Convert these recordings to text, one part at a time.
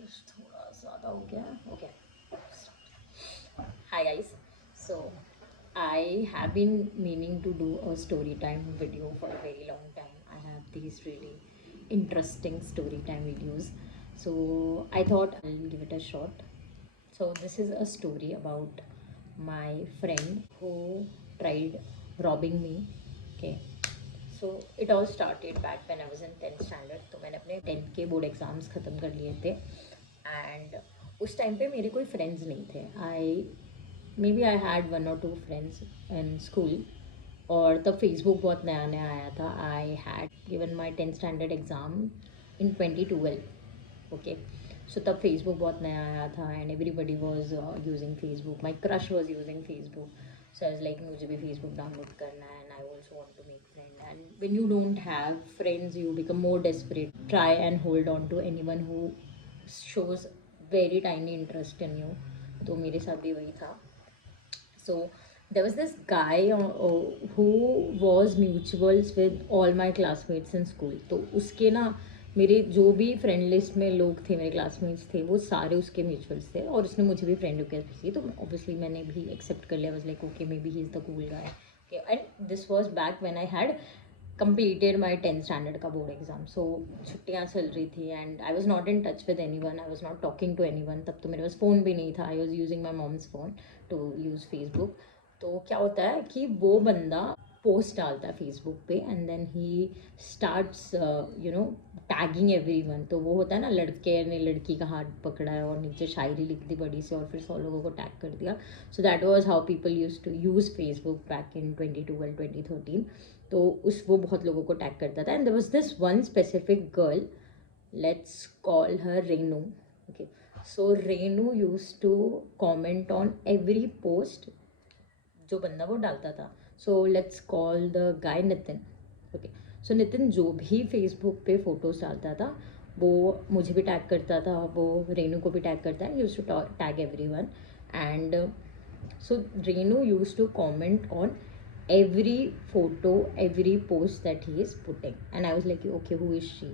थोड़ा ज़्यादा हो गया okay. Hi guys. So I have been meaning to do a story time video for a very long time. I have these really interesting story time videos. So I thought I'll give it a shot. So this is a story about my friend who tried robbing me. Okay. So it all started back when I was in 10th standard. तो मैंने अपने 10th के board exams ख़त्म कर लिए थे and उस time पे मेरे कोई फ्रेंड्स नहीं थे. maybe I had one or two friends in school. और तब फेसबुक बहुत नया नया आया था. I had given my 10th standard exam in 2012. Okay. So तब फेसबुक बहुत नया आया था and everybody was using Facebook. My crush was using Facebook. So I was like मुझे भी फेसबुक डाउनलोड करना है and I also want to make friend. And when you don't have friends you become more desperate. Try and hold on to anyone who shows very tiny interest in you. तो मेरे साथ भी वही था. So there was this guy who was mutuals with all my classmates in school. तो उसके ना मेरे जो भी फ्रेंड लिस्ट में लोग थे मेरे क्लासमेट्स थे वो सारे उसके म्यूचुअल्स थे और उसने मुझे भी फ्रेंड रिक्वेस्ट की. तो ऑब्वियसली मैंने भी एक्सेप्ट कर लिया. Was like okay maybe he is the cool guy. And this was back when I had completed my 10th standard का बोर्ड एग्ज़ाम. सो छुट्टियाँ चल रही थी and I was not in touch with anyone. I was not talking to anyone. तब तो मेरे पास phone भी नहीं था. I was using my mom's phone to use Facebook. तो क्या होता है कि वो बंदा पोस्ट डालता है फेसबुक पे and then he starts tagging everyone. तो वो होता है ना लड़के ने लड़की का हाथ पकड़ा है और नीचे शायरी लिख दी बड़ी सी और फिर 100 लोगों को टैग कर दिया. So that was how people used to use Facebook back in 2012 2013. तो वो बहुत लोगों को टैग करता था. And there was this one specific girl. Let's call her Renu. Okay. So Renu use to comment on every post जो बंदा वो डालता था. So let's call the guy Nitin. Okay. So Nitin जो भी फेसबुक पे फोटोज डालता था वो मुझे भी टैग करता था. वो रेनू को भी टैग करता है. Used to tag everyone. And so Renu use to comment on every photo, every post that he is putting. And I was like, okay, who is she?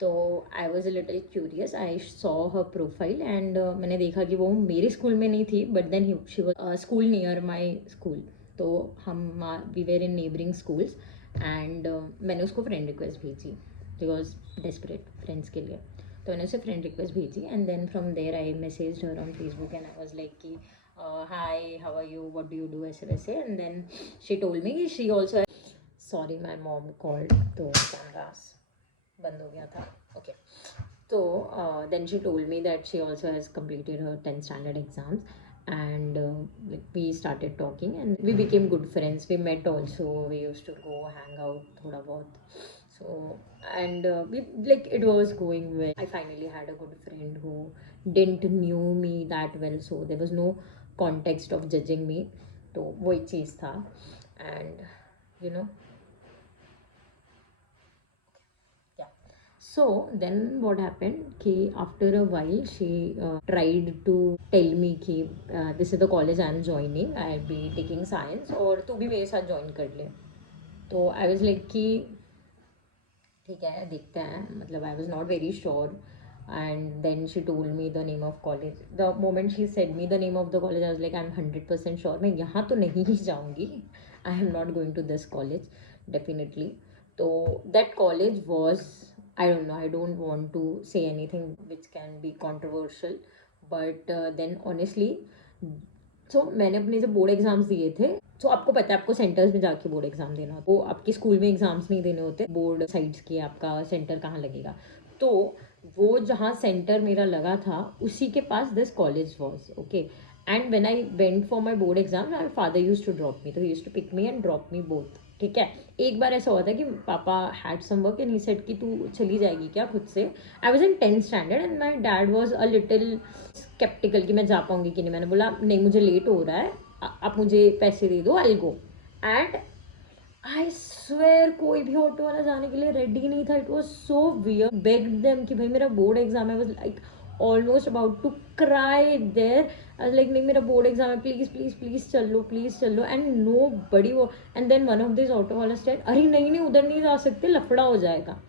तो I was a little curious. I saw her profile and मैंने देखा कि वो मेरे school में नहीं थी but then she was school near my school. तो हम we were in neighbouring schools and मैंने उसको फ्रेंड रिक्वेस्ट भेजी. शी वॉज डेस्परेट फ्रेंड्स के लिए. तो मैंने उसे फ्रेंड रिक्वेस्ट भेजी and then from there I message her on Facebook and I was like कि high how are you what do you do ऐसे वैसे. And then she told me she also. Sorry my mom called तो cameras बंद हो गया था. Okay. तो then she told me that she also has completed her 10th standard exams and we started talking and we became good friends. We met also. We used to go hang out thoda bahut. So and we like it was going well. I finally had a good friend who didn't knew me that well, so there was no context of judging me. तो वही चीज़ था. And you know, so then what happened कि after a while she tried to tell me कि this is the college I am joining. I'll be taking science और तू भी मेरे साथ join कर ले. तो I was like कि ठीक है देखते हैं. मतलब I was not very sure. And then she told me the name of college. The moment she said me the name of the college I was like I'm 100% sure मैं यहाँ तो नहीं ही जाऊँगी. I am not going to this college definitely. तो that college was, I don't know, I don't want to say anything which can be controversial, but then honestly, so मैंने अपने जब board exams दिए थे. तो आपको पता है आपको सेंटर्स में जाके बोर्ड एग्जाम देना होता है. वो आपके स्कूल में एग्जाम्स नहीं देने होते. बोर्ड साइड्स के आपका सेंटर कहाँ लगेगा. तो वो जहाँ सेंटर मेरा लगा था उसी के पास this college was. Okay. And when I went for my board exam my father use to drop me. तो he use to pick me and drop me both. ठीक है. एक बार ऐसा हुआ था कि पापा had some work and he said कि तू चली जाएगी क्या खुद से. I was in 10th standard and my dad was a little sceptical कि मैं जा पाऊँगी कि नहीं. मैंने बोला नहीं मुझे लेट हो रहा है आप मुझे पैसे दे दो आई गो. एंड आई स्वेयर कोई भी ऑटो वाला जाने के लिए रेडी नहीं था. It was so weird. Begged them कि भाई मेरा बोर्ड एग्जाम है. I was like almost about to cry there. I was like नहीं मेरा बोर्ड एग्जाम है प्लीज़ प्लीज़ प्लीज़ चल लो प्लीज़ चल लो. एंड नो बडी वो. And then one of this auto वाला सेड अरे नहीं नहीं उधर नहीं जा सकते लफड़ा हो जाएगा.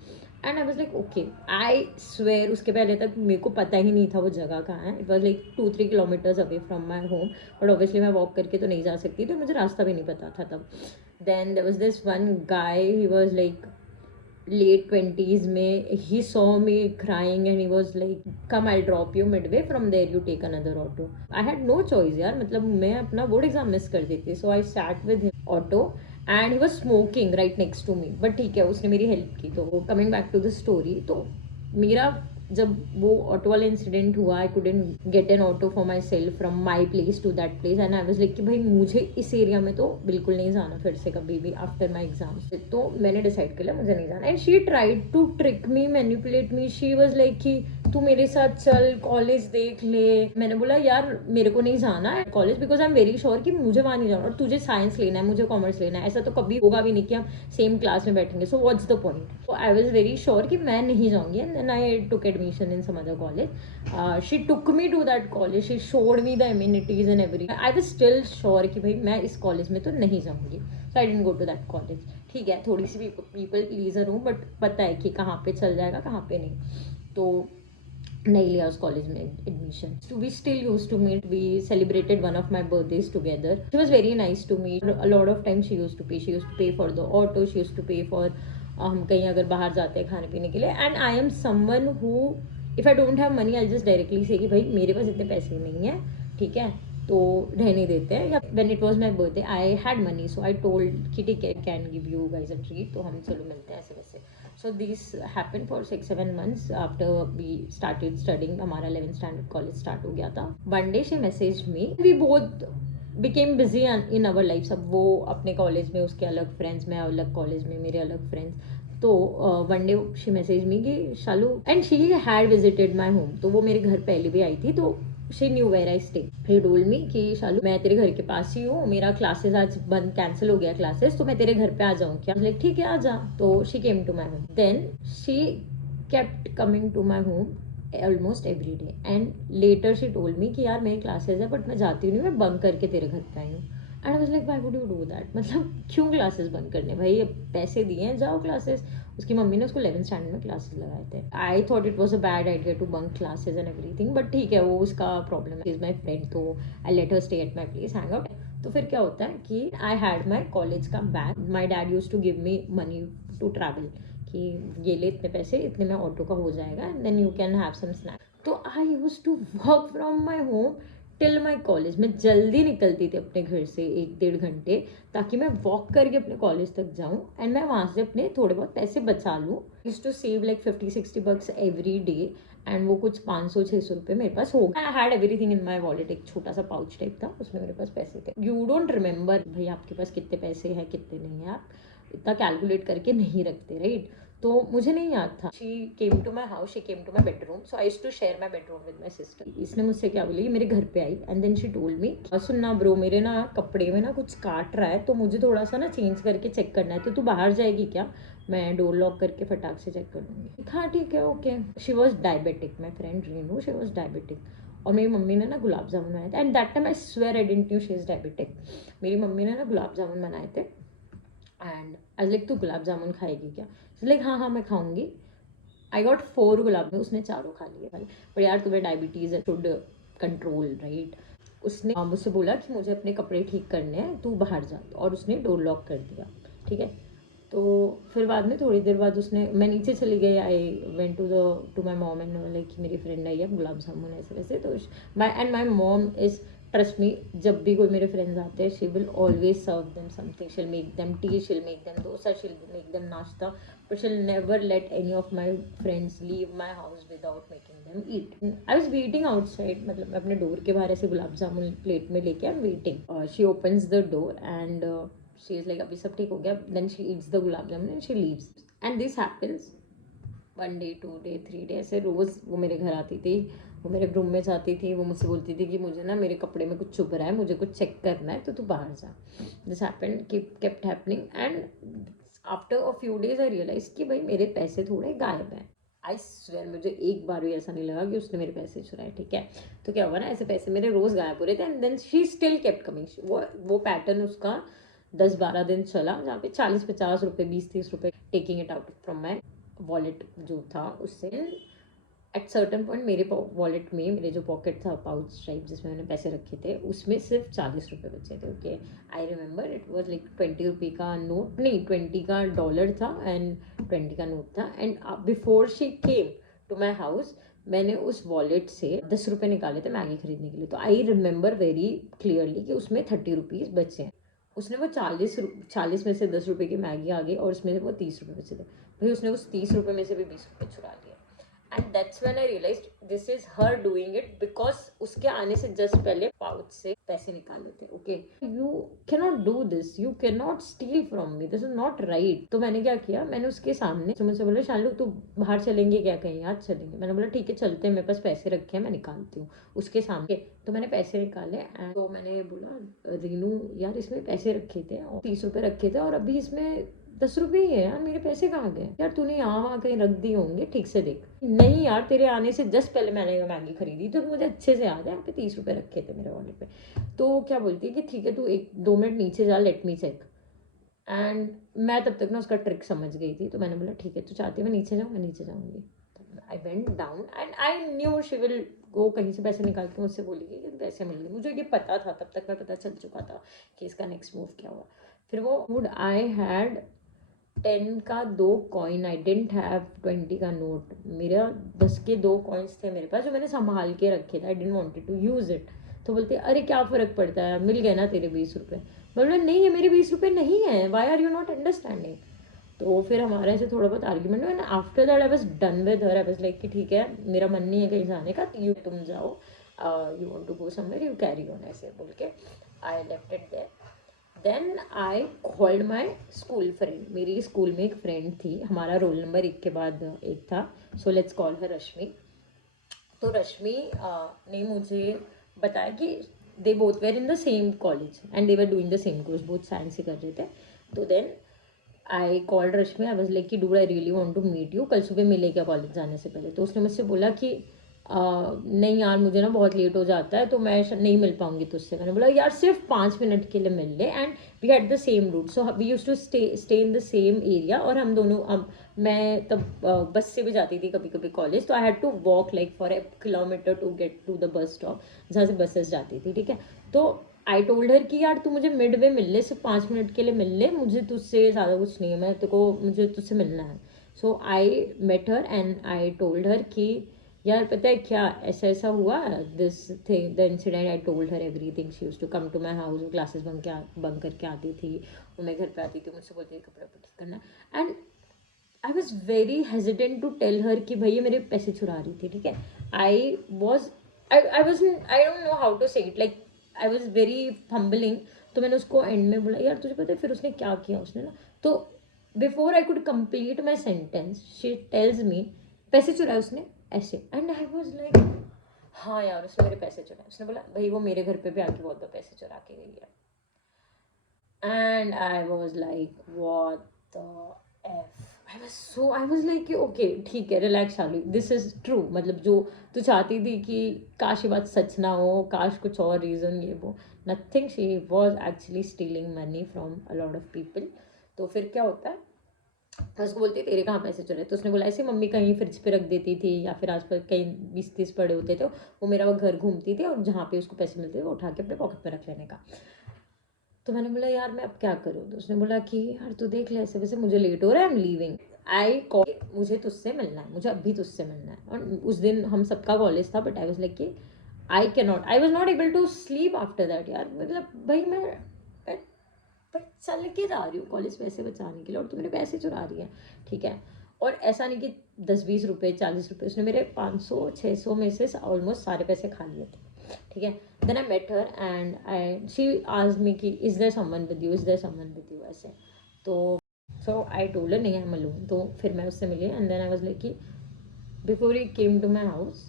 And I was like okay, I swear उसके पहले तक मेरे को पता ही नहीं था वो जगह कहाँ है. It was like 2-3 kilometres away from my home, but obviously मैं वॉक करके तो नहीं जा सकती, तो मुझे रास्ता भी नहीं पता था तब. Then there was this one guy, he was like late 20s में. He saw me crying and he was like, come, I'll drop you midway, from there you take another auto. I had no choice यार, मतलब मैं अपना board exam miss कर देती. So I sat with him auto and he was smoking right next to me, but ठीक है उसने मेरी हेल्प की. तो coming back to the story, तो मेरा जब वो ऑटो वाला इंसिडेंट हुआ, I couldn't get an auto for myself from my place to that place, and I was like कि भाई मुझे इस एरिया में तो बिल्कुल नहीं जाना फिर से कभी भी आफ्टर माई एग्जाम्स. तो मैंने डिसाइड कर लिया मुझे नहीं जाना. And she tried to trick me, manipulate me. She was like कि तू मेरे साथ चल, कॉलेज देख ले. मैंने बोला यार मेरे को नहीं जाना है college, because I am very sure कि मुझे वहाँ नहीं जाना, और तुझे साइंस लेना है, मुझे कॉमर्स लेना है. ऐसा तो कभी होगा भी नहीं कि हम सेम क्लास में बैठेंगे. So what's the point. So I was very sure कि मैं नहीं जाऊंगी. And then I took admission in some other college. She took me to that college. She showed me the amenities and everything. I was still sure कि भाई मैं इस college में तो नहीं जाऊंगी. So I didn't go to that college. ठीक है, थोड़ी सी पीपल प्लीजर हूँ, बट पता है कि कहाँ पे चल जाएगा कहाँ पे नहीं. तो नहीं लिया उस कॉलेज में admission. We still use to meet. We celebrated one of my birthdays together. She was very nice to meet. A lot of time she use to pay. She use to pay for the auto. She use to pay for हम कहीं अगर बाहर जाते हैं खाने पीने के लिए. And I am someone who, if I don't have money I just directly से कि भाई मेरे पास इतने पैसे नहीं है, ठीक है, तो रहने देते हैं. या when it was my birthday I had money, so I told कि ठीक है, can give you guys a treat, तो हम चलो मिलते हैं ऐसे वैसे. So this happen for 6-7 months after we started studying. हमारा 11th स्टैंडर्ड कॉलेज स्टार्ट हो गया था. One day she message me. We both became busy in our life. अब वो अपने कॉलेज में, उसके अलग फ्रेंड्स, मैं अलग कॉलेज में, मेरे अलग फ्रेंड्स. तो one day she message me कि Shalu, and she had visited my home. तो वो मेरे घर पहले भी आई थी, तो she knew where I stay. He told me कि शालू मैं तेरे घर के पास ही हूँ, मेरा क्लासेस आज बंद कैंसिल हो गया क्लासेस, तो मैं तेरे घर पे आ जाऊँ क्या. लाइक ठीक है आ जा. तो she came to my home. Then she kept coming to my home almost every day. And later she told me कि यार मेरी क्लासेस है बट मैं जाती नहीं, मैं बंक करके तेरे घर पे आई हूँ. And I was like why would you do that. मतलब क्यों क्लासेस बंद करने भाई, पैसे दिए हैं जाओ क्लासेस. उसकी मम्मी ने उसको 11th स्टैंडर्ड में क्लासेस लगाए थे. I thought it was a bad idea to bunk classes and everything, but ठीक है वो उसका प्रॉब्लम है. इज माई फ्रेंड, तो I let her stay at my place, hang out. तो फिर क्या होता है कि आई हैड माई कॉलेज का bag. My dad use to give me money to travel, कि ये ले इतने पैसे, इतने में ऑटो का हो जाएगा, and then you can have some snack. तो I use to walk from my home till my college. मैं जल्दी निकलती थी अपने घर से 1-1.5 घंटे, ताकि मैं वॉक करके अपने कॉलेज तक जाऊँ एंड मैं वहाँ से अपने थोड़े बहुत पैसे बचा लूँ. Use to save like 50-60 bucks every day. And वो कुछ 500-600 रुपये मेरे पास हो गया. I had everything in my wallet. एक छोटा सा पाउच टाइप था, उसमें मेरे पास पैसे थे. यू डोंट रिमेंबर भाई आपके पास कितने पैसे हैं कितने नहीं है, आप इतना कैलकुलेट करके नहीं रखते, राइट. तो मुझे नहीं याद था. She came to my house, she came to my bedroom. So I used to share my bedroom with my sister. इसने मुझसे क्या बोली, मेरे घर पे आई and then she told me, सुनना ब्रो, मेरे ना कपड़े में ना कुछ काट रहा है, तो मुझे थोड़ा सा ना चेंज करके चेक करना है, तो तू बाहर जाएगी क्या, मैं डोर लॉक करके फटाक से चेक कर लूँगी. हाँ ठीक है okay. She was diabetic, my friend Rinu, she was diabetic. और मेरी मम्मी ने ना गुलाब जामुन बनाए थे. And that time I swear I didn't knew she is diabetic. मेरी मम्मी ने ना गुलाब जामुन बनाए थे. एंड आई लाइक तू गुलाब जामुन खाएगी क्या. लाइक हाँ हाँ मैं खाऊंगी. आई गॉट 4 गुलाब में, उसने 4 खा लिए भाई. पर यार तुम्हें डायबिटीज़ है, शुड कंट्रोल, राइट. उसने मुझसे बोला कि मुझे अपने कपड़े ठीक करने हैं, तू बाहर जा, और उसने डोर लॉक कर दिया, ठीक है. तो फिर बाद में थोड़ी देर बाद उसने, मैं नीचे चली गई. I went to my mom and like कि मेरी फ्रेंड आई है, गुलाब जामुन ऐसे वैसे. तो my mom is, trust me, जब भी कोई मेरे फ्रेंड्स आते हैं she will always serve them something. She'll make them tea, she'll make them dosa, she'll make them नाश्ता, but she'll never let any of my friends leave my house without making them eat. I was waiting outside, मतलब मैं अपने door के बाहर ऐसे gulab jamun plate में लेके I am waiting. She opens the door and she is like अभी सब ठीक हो गया. Then she eats the gulab jamun and she leaves. And this happens 1 day 2 day 3 day, ऐसे रोज़ वो मेरे घर आती थी. वो मेरे रूम में जाती थी, वो मुझसे बोलती थी कि मुझे ना मेरे कपड़े में कुछ चुभ रहा है, मुझे कुछ चेक करना है, तो तू बाहर जा. This happened, kept happening. And after a few days I realise कि भाई मेरे पैसे थोड़े गायब हैं. आई स्वेयर मुझे एक बार भी ऐसा नहीं लगा कि उसने मेरे पैसे चुराए, ठीक है. तो क्या हुआ ना, ऐसे पैसे मेरे रोज़ गायब हो रहे थे. And then she still kept coming. वो पैटर्न उसका 10-12 दिन चला, जहाँ पे 40-50 रुपये, 20-30 रुपये taking it out from my wallet जो था उससे एट सर्टन पॉइंट मेरे वॉलेट में, मेरे जो पॉकेट था पाउच टाइप जिसमें मैंने पैसे रखे थे, उसमें सिर्फ 40 रुपये बचे थे। Okay, I remember it was like 20 रुपये का नोट, नहीं 20 का डॉलर था एंड 20 का नोट था। And before she came to my house मैंने उस वॉलेट से 10 रुपये निकाले थे मैगी खरीदने के लिए। तो आई रिमेंबर वेरी क्लियरली कि उसमें 30 रुपीज़ बचे हैं। उसने वो 40 में से 10 रुपये की मैगी आ गई और उसमें से वो 30 रुपये बचे थे। भाई उसने उस 30 रुपये में से भी 20 रुपये चुरा लिए। And that's when I realised this is her doing it, because उसके आने से जस्ट पहले पाउच से पैसे निकाले थे। Okay, you can not do this, you can not steel from me, this is not right. तो मैंने क्या किया, मैंने उसके सामने मुझसे बोला शालू तू बाहर चलेंगे क्या, कहीं आज चलेंगे? मैंने बोला ठीक है चलते हैं, मेरे पास पैसे रखे हैं मैं निकालती हूँ उसके सामने। तो मैंने पैसे निकाले एंड तो मैंने बोला रीनू यार इसमें पैसे रखे थे और 30 रुपये रखे थे और अभी इसमें 10 रुपये ही है यार, मेरे पैसे कहाँ गए यार? तूने यहाँ वहाँ कहीं रख दिए होंगे, ठीक से देख। नहीं यार, तेरे आने से जस्ट पहले मैंने मैगी खरीदी तो मुझे अच्छे से याद है, यहाँ पे 30 रुपये रखे थे मेरे वॉलेट पे। तो क्या बोलती है कि ठीक है तू 1-2 मिनट नीचे जा, लेट मी चेक। एंड मैं तब तक ना उसका ट्रिक समझ गई थी, तो मैंने बोला ठीक है तू चाहती है मैं नीचे जाऊँ, मैं नीचे जाऊँगी। I went down and I knew she will go, कहीं से पैसे निकाल के मुझसे बोलेगी कि पैसे मिल गए। मुझे ये पता था, तब तक मैं पता चल चुका था कि इसका नेक्स्ट मूव क्या हुआ। फिर वो वुड आई हैड 10 का 2 कॉइन, आई डेंट हैव 20 का नोट। मेरा 10 के 2 कॉइन्स थे मेरे पास जो मैंने संभाल के रखे थे, I didn't wanted to use it. तो बोलते अरे क्या फ़र्क पड़ता है, मिल गए ना तेरे 20 रुपये। बोला नहीं ये मेरे 20 रुपये नहीं है, why are you not understanding. तो फिर हमारे ऐसे थोड़ा बहुत आर्ग्यूमेंट हुआ and after that I was done with her. I was like कि ठीक है मेरा मन नहीं है कहीं जाने का, तुम जाओ, you want to go somewhere you carry on, ऐसे बोल के I left it there. Then I called my school friend. मेरी स्कूल में एक फ्रेंड थी, हमारा रोल नंबर एक के बाद एक था, सो लेट्स कॉल हर रश्मि। तो रश्मि ने मुझे बताया कि they both were in the same college and they were doing the same course, both science ही कर रहे थे। तो then I called Rashmi, I was like कि do I really want to meet you, कल सुबह मिले क्या कॉलेज जाने से पहले? तो उसने मुझसे बोला कि नहीं यार मुझे ना बहुत लेट हो जाता है तो मैं नहीं मिल पाऊंगी तुझसे। मैंने बोला यार सिर्फ 5 मिनट के लिए मिल ले, and we had the same route, so we use to stay in the same area. और हम दोनों मैं तब बस से भी जाती थी कभी कभी कॉलेज, तो I had to walk like for a kilometre to get to the bus stop जहाँ से बसेस जाती थी, ठीक है। तो आई टोल्ड हर कि यार तू मुझे मिड वे मिल ले, सिर्फ 5 मिनट के लिए मिल ले, मुझे तुझसे ज़्यादा कुछ नहीं है, मैं तेरे को मुझे तुझसे मिलना है। So I met her and I told her कि यार पता है क्या ऐसा ऐसा हुआ, this thing the incident. I told her everything. She used to come to my house, classes bunk करके आती थी, वो मैं घर पे आती थी, मुझसे बोलती थी कपड़े ठीक करना। And I was very hesitant to tell her कि भैया मेरे पैसे चुरा रही थी, ठीक है। I was I was I don't know how to say it, like I was very fumbling. तो मैंने उसको एंड में बोला यार तुझे पता है फिर उसने क्या किया, उसने ना, तो before I could complete my sentence she tells me पैसे चुराए उसने, ऐसे। एंड आई वॉज लाइक हाँ यार उसने मेरे पैसे चुराए। उसने बोला भाई वो मेरे घर पे भी आके बहुत पैसे चुरा के गई है। And I was like what the F. I was like okay ठीक है relax Shalu, this is true. मतलब जो तू चाहती थी कि काश ये बात सच ना हो, काश कुछ और रीज़न ये वो, nothing, she was actually stealing money from a lot of people. तो फिर क्या होता है, मैं उसको बोलती तेरे कहाँ पैसे चले? तो उसने बोला ऐसे मम्मी कहीं फ्रिज पे रख देती थी या फिर आसपास कहीं 20-30 पड़े होते थे, वो मेरा वो घर घूमती थी और जहाँ पे उसको पैसे मिलते थे वो उठा के अपने पॉकेट में रख लेने का। तो मैंने बोला यार मैं अब क्या करूँ? तो उसने बोला कि यार तू देख ले ऐसे वैसे मुझे लेट हो रहा है, I am leaving. I call, मुझे तुझसे मिलना है, मुझे अभी तुझसे मिलना है। और उस दिन हम सबका कॉलेज था, बट आई वॉज लाइक कि I was not able to sleep after that यार। मतलब भाई मैं पर चल के जा रही हूँ कॉलेज पैसे बचाने के लिए और तू मेरे पैसे चुरा रही है, ठीक है। और ऐसा नहीं कि 10-20 रुपये 40 रुपये, उसने मेरे 500-600 में से ऑलमोस्ट सारे पैसे खा लिए थे, ठीक है। Then I met her and I she asked me कि is there someone with you, is there someone with you, ऐसे। तो सो आई टोल्ड हर नहीं आई एम अलोन। तो फिर मैं उससे मिली and then I was like कि before he came to my house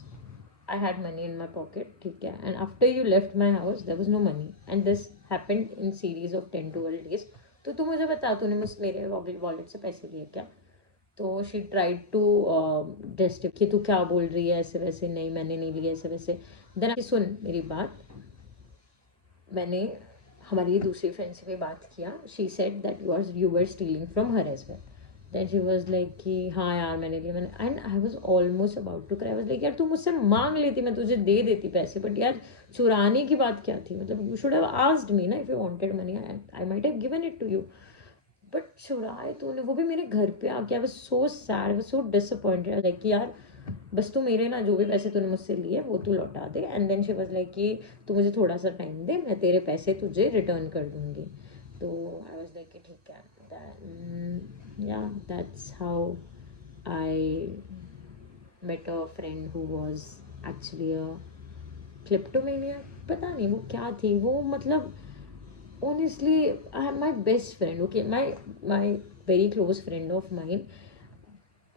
I had money in my pocket, ठीक है। And after you left my house, there was no money. And this happened in series of 10-12 days. तो तू मुझे बता तूने मुझ मेरे वॉलेट से पैसे लिए क्या? तो शी ट्राइड टू जस्टिफाई कि तू क्या बोल रही है ऐसे वैसे, नहीं मैंने नहीं लिए ऐसे वैसे। देन सुन मेरी बात, मैंने हमारी दूसरी फ्रेंड से भी बात किया, she said that you were stealing from her as well. Then she was like कि हाँ यार मैंने लिया मैंने, and I was almost about to cry. Was like यार तू मुझसे मांग लेती, मैं तुझे दे देती पैसे, बट यार चुराने की बात क्या थी, मतलब you should have asked me ना if you wanted money, I might have given it to you, but चुराए तूने, वो भी मेरे घर पे आके। I was so sad, I was so disappointed, like कि यार बस तू मेरे ना जो भी पैसे तूने मुझसे लिए वो तू लौटा दे। And then she was like कि तू मुझे थोड़ा सा टाइम दे, मैं तेरे पैसे तुझे रिटर्न कर दूंगी। तो आई वाज लाइक कि ठीक है, या that's how I met a friend who was actually a kleptomaniac। पता नहीं वो क्या थी वो, मतलब honestly my best friend, okay, my very close friend of mine,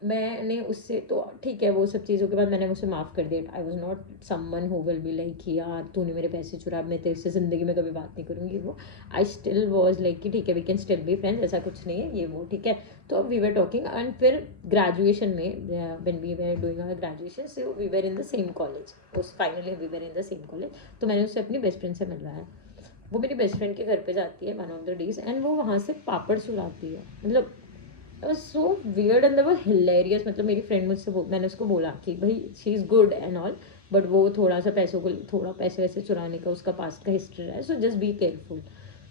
मैंने उससे तो ठीक है वो सब चीज़ों के बाद मैंने उसे माफ़ कर दिया। आई was not someone who will be like कि यार तूने मेरे पैसे चुरा, मैं तेरे से ज़िंदगी में कभी बात नहीं करूँगी। वो आई स्टिल वॉज लाइक कि ठीक है we can still be friends, ऐसा कुछ नहीं है ये वो, ठीक है। तो वी वर टॉकिंग, एंड फिर ग्रेजुएशन में when we were doing our graduation, so we were in the same college, उस finally we were in the same college. तो मैंने उससे अपनी बेस्ट फ्रेंड से मिलवाया। वो मेरी बेस्ट फ्रेंड के घर पे जाती है one of the days, and वो वहाँ से पापड़ सुलाती है, मतलब it was so weird and they were hilarious। मतलब मेरी फ्रेंड मुझसे मैंने उसको बोला कि भाई she is good and all, but वो थोड़ा सा पैसों को, थोड़ा पैसे वैसे चुराने का उसका पास्ट का हिस्ट्री है, सो जस्ट बी केयरफुल।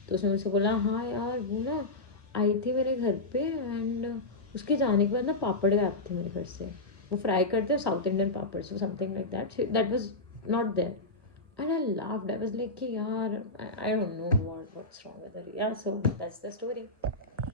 तो उसने मुझसे बोला हाँ यार वो ना आई थी मेरे घर पे, एंड उसके जाने के बाद ना पापड़ गायब थे मेरे घर से। वो फ्राई करते हैं south Indian papad, so something like that was not there. And I laughed, I was like कि यार I don't know what's wrong with her, या सो दैट्स द स्टोरी।